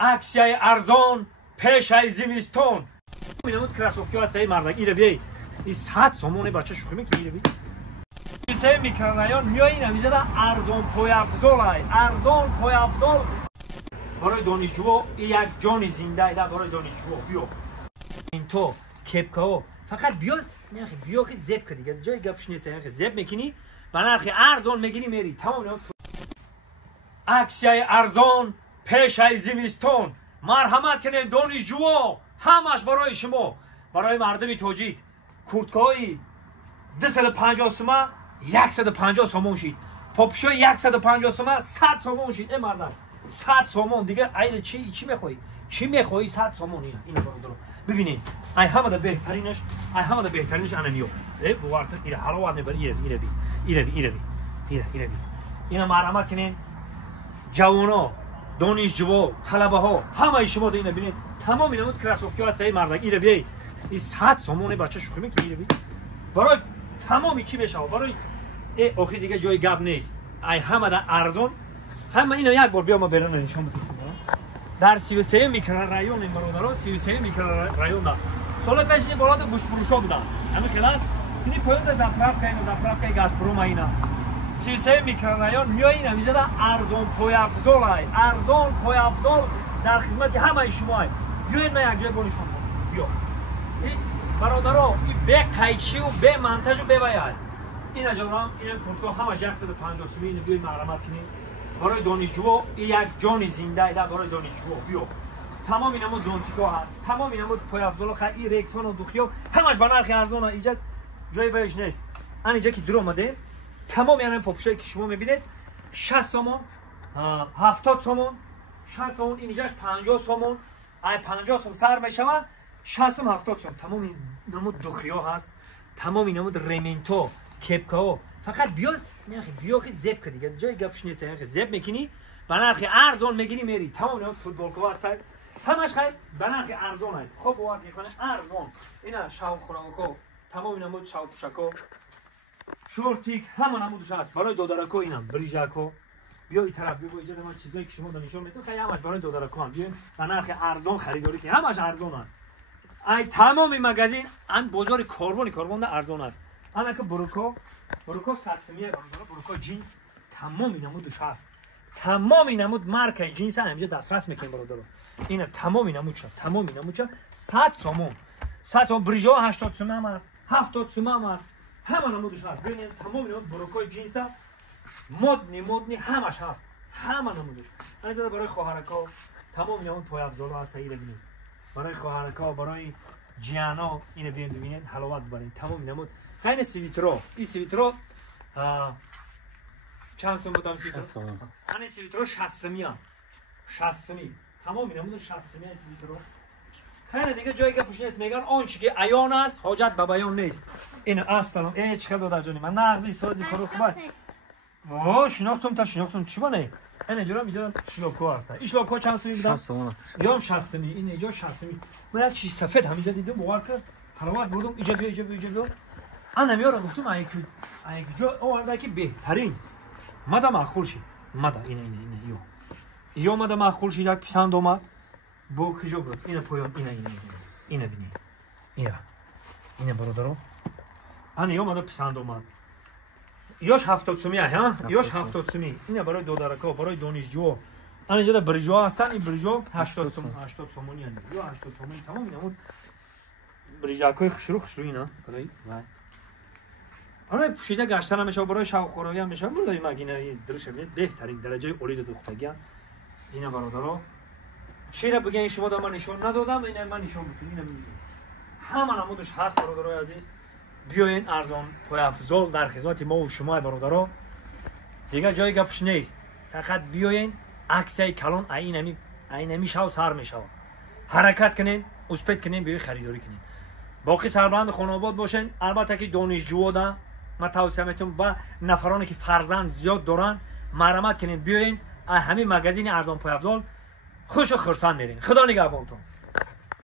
اکسیای ارزان پیش از زمستان. اینم کراسوفتی هست ای مردک ایره بیای این 100 سومونه بچه شوخی میکنه ایره بی سه میکرانیان میای اینم اینجا ارزان پای افضل های ارزان پای افضل برای دانشجو یک جان زنده ایده برای دانشجو بیا این تو کپکاو فقط بیا نخی بیا خی زب کردی دیگه جای گپش نیست نخی زب میکنی با نرخ ارزان میگیری میری تمام. اکسیای ارزان پیش از زمستان مرحمت کنید دانشجو همش برای شما برای مردم تاجیک کورتکای 250 سومه 150 سومون شید پاپشو 150 سومه 100 سومون شید ای مردم 100 سومون دیگه ای چی میخوای 100 سومون اینا برو ببینید ای همه بهترینش انمیو ای بوارت ایره حلاوت نبر ایره اینا مرحمت کنین جوانا دانشجو طلبه ها همه شما دینا ببینید تمام اینا کراسوفتی هست ای مردک ایره بیای این 100 سومونه بچه شوخی میکنه ایره بی برای تمامی چی بشه برای ای آخری دیگه جای گپ نیست ای همه در ارزان همه اینا یک بار بیا ما برن نشون بدیم در 33 میکرورایون این برادرها 33 میکرورایون دا سال پیش این بالات گوشت فروشا بودن همین خلاص این پوینت زاپراوکای گازپروم اینا 33 میکرورایون میای اینا میذاره ارزان پای افضل های ارزان پای افضل در خدمت همه شما بیاین ما یک جای بونشون بیا این برادرها این به قیچی و به منتج و به ویای این اجرام این کورتو همه 150 سومی اینو بیاین مرحمت کنین برای دانشجو یک جان زنده ایده برای دانشجو بیا تمام اینمو دونتیکا هست تمام اینمو پای افضل خیلی رکسون و دوخیو همش با نرخ ارزان ایجاد جای ویش نیست اینجا که در اومده تمام یعنی پاپشایی که شما میبینید 60 سومون 70 سومون 60 سومون اینجاش 50 سومون ای 50 سوم سر میشه 60 سوم 70 سوم تمام این نمو دوخیا هست تمام این نمو رمنتو کپکاو فقط بیا نخی بیا خی زب کردی دیگه جای گپش نیست نخی زب میکنی با نرخ ارزان میگیری میری تمام اینا فوتبال کو هست همش خیر با نرخ ارزان هست خب وارد میکنه ارزان اینا شاو خوراکو تمام اینا مود شاو پوشاکو شورتیک همون نمودش هست برای دودارکو اینم بریجاکو بیا این طرف بیا اینجا من چیزایی که شما نشون میدم خیلی همش برای دودارکو هم بیاین با نرخ ارزان خریداری که همش ارزان هست ای تمام این مغازین ان بازار کاربن ارزان هست انا که بروکو 100 سومیه بروکو جینز تمام این نمودش هست تمام این نمود مارک جینز همینجا دسترس میکنیم برادر اینا تمام این نمود 100 سوم بریجا 80 سوم هم هست 70 سوم هم هست همه نمودش هست ببینید تمام اینا بروکای جینز مدنی همش هست همه نمودش اینجا برای خواهرکا تمام اینا پای افضل هست اینا ببینید برای خواهرکا برای جیانا اینو ببینید حلاوت ببرید تمام نمود خیلی سویترو این سویترو چند سوم بودم سویترو این سویترو 60 سومی تمام نمود 60 سومی سویترو خیلی دیگه جایی که پوش نیست میگن آنچه که عیان است حاجت به بیان نیست این اصلا چه خدا در جانی من نغزی سازی کارو خوبه وا شناختم چی بانه این اینجا شلوکو هست این شلوکو چند سومی بودم 60 یا 60 سومی این اینجا 60 سومی من یک چیز سفید همینجا دیدم موقع که حرامت بردم اینجا بیا انا میارم گفتم ای که جو اون که بهترین ماده معقول شید ماده این یو ماده معقول شید یک پسند اومد بو کجا بود اینا پویام اینا ببینید اینا برادرو انا یو ماده پسند اومد یاش 70 سومی ها یاش 70 سومی اینا برای دودارکا برای دانشجو انا اینجا بریجو هستن این بریجو 80 سومونی هست یا 80 سومونی تمام اینا بریجاکای خشرو اینا برای آره پوشیده گشتن میشه برای شاو خوراکی هم میشه مولای ماگینه درش میاد بهترین درجه اولید دختگی اینا برادرها چیره بگین شما دا من نشون ندادم اینا من نشون میدم اینا میگم همه نمودش هست برادرای عزیز بیاین ارزان پای افضل در خدمت ما و شما برادرها دیگه جای گپش نیست فقط بیاین عکسای کلان عین میشه سر میشه حرکت کنین اسپت کنین بیاین خریداری کنین باقی سربلند خانواده باشین البته که دانشجو دا من توصیه میتونم با نفرانی که فرزند زیاد دارن مرحمت کنین بیاین همین مغازین ارزان پای افضل خوش و خرسند میرین خدا نگهبانتون